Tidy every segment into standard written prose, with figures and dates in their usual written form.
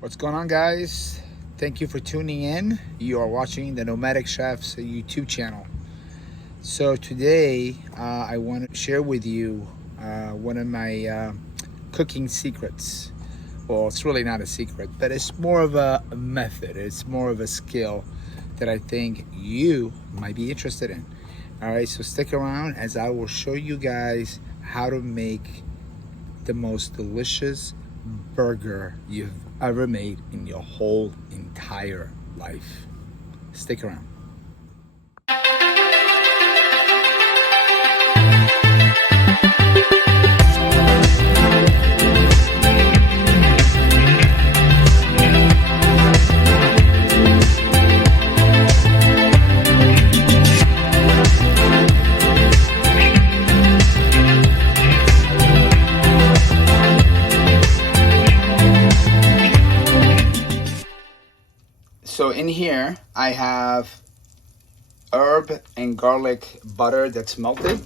What's going on, guys? Thank you for tuning in. You are watching the Nomadic Chef's YouTube channel. So today I want to share with you one of my cooking secrets. Well, it's really not a secret, but it's more of a method. It's more of a skill that I think you might be interested in. All right, so stick around as I will show you guys how to make the most delicious burger you've ever made in your whole entire life. Stick around. So in here I have herb and garlic butter that's melted.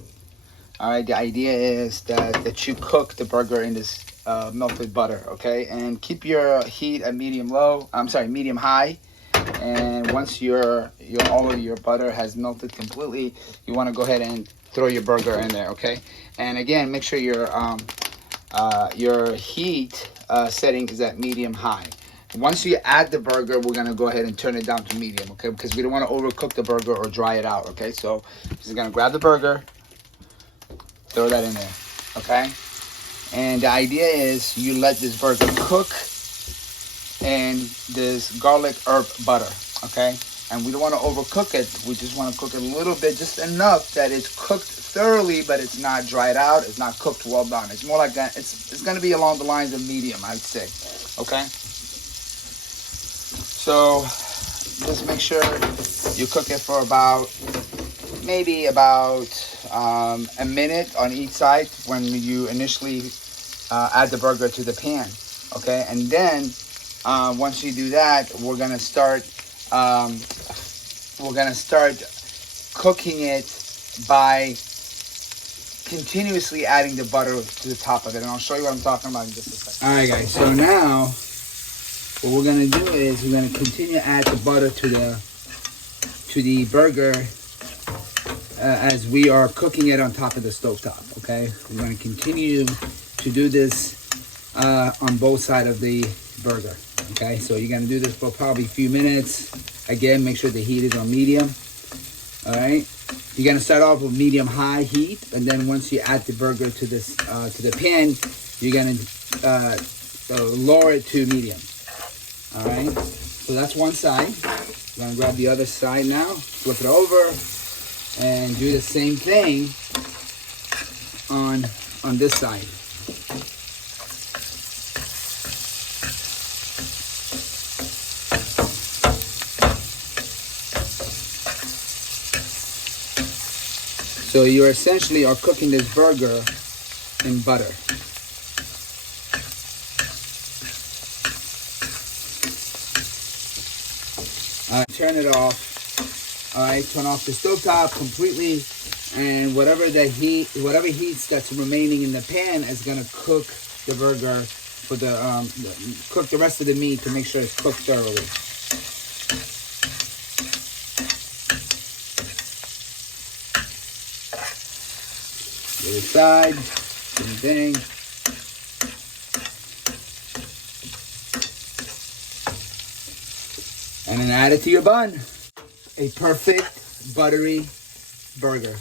All right, the idea is that you cook the burger in this melted butter, okay? And keep your heat at medium high. And once all of your butter has melted completely, you want to go ahead and throw your burger in there, okay? And again, make sure your heat setting is at medium high. Once you add the burger, we're gonna go ahead and turn it down to medium, okay? Because we don't want to overcook the burger or dry it out, okay? So just gonna grab the burger, throw that in there, okay? And the idea is you let this burger cook in this garlic herb butter, okay? And we don't want to overcook it. We just want to cook it a little bit, just enough that it's cooked thoroughly, but it's not dried out. It's not cooked well done. It's more like that. It's gonna be along the lines of medium, I'd say, okay? So just make sure you cook it for maybe about a minute on each side when you initially add the burger to the pan, okay? And then once you do that, we're gonna start cooking it by continuously adding the butter to the top of it, and I'll show you what I'm talking about in just a second. All right, guys. So now what we're gonna do is we're gonna continue to add the butter to the burger as we are cooking it on top of the stovetop. Okay, we're gonna continue to do this on both sides of the burger. Okay, so you're gonna do this for probably a few minutes. Again, make sure the heat is on medium. All right, you're gonna start off with medium high heat, and then once you add the burger to this to the pan, you're gonna lower it to medium. All right, so that's one side. I'm gonna grab the other side now, flip it over, and do the same thing on this side. So you essentially are cooking this burger in butter. Turn it off. All right, turn off the stovetop completely, and whatever heats that's remaining in the pan is gonna cook the burger for cook the rest of the meat to make sure it's cooked thoroughly. The other side, same thing. And then add it to your bun. A perfect buttery burger.